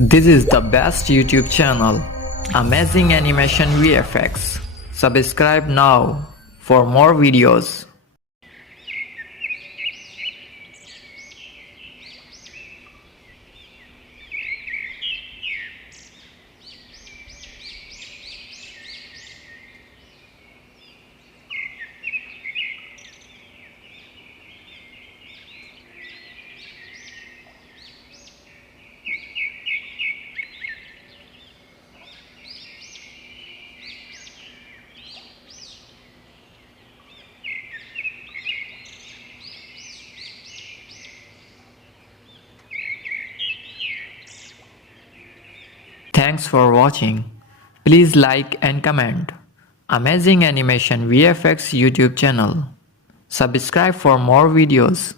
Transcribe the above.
This is the best YouTube channel, Amazing Animation VFX. Subscribe now for more videos. Thanks for watching. Please like and comment. Amazing Animation VFX YouTube channel. Subscribe for more videos.